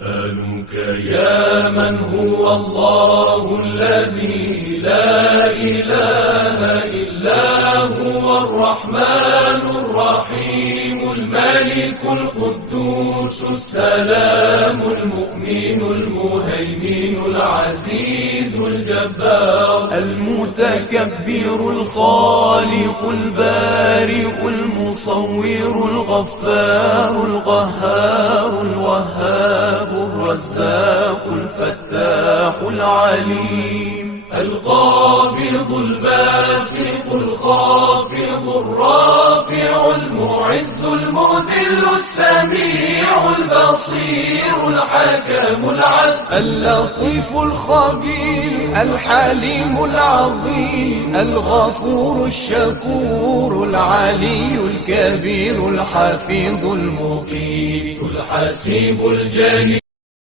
نسألك يا من هو الله الذي لا إله إلا هو الرحمن الرحيم الملك القدوس السلام المؤمن المهيمن العزيز الجبار المتكبر الخالق البارئ المصور الغفار القهار الوهاب الرزاق الفتاح العليم القابض الباسط الخافض الرافع المعز المذل السميع البصير الحكم العدل اللطيف الخبير الحليم العظيم الغفور الشكور العلي الكبير الحفيظ المقيت الحسيب الجليل